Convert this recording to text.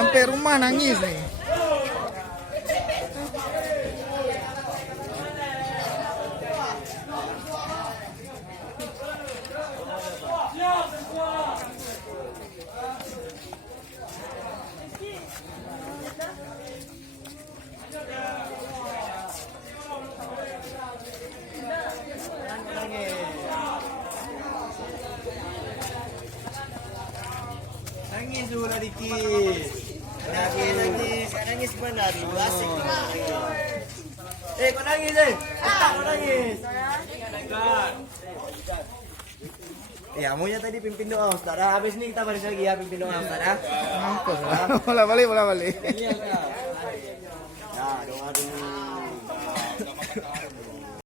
sampai rumah nangis nih. Nangis dulu dikit. Nangis mana tuh? Asik tuh nangis. Kau nangis kau nangis. Amunya tadi pimpin doa Ustaz. Habis ini kita baris lagi ya pimpin doa Ustaz ya. Mampus lah. Bola balik. Ini ya Ustaz. Nah, doa dulu.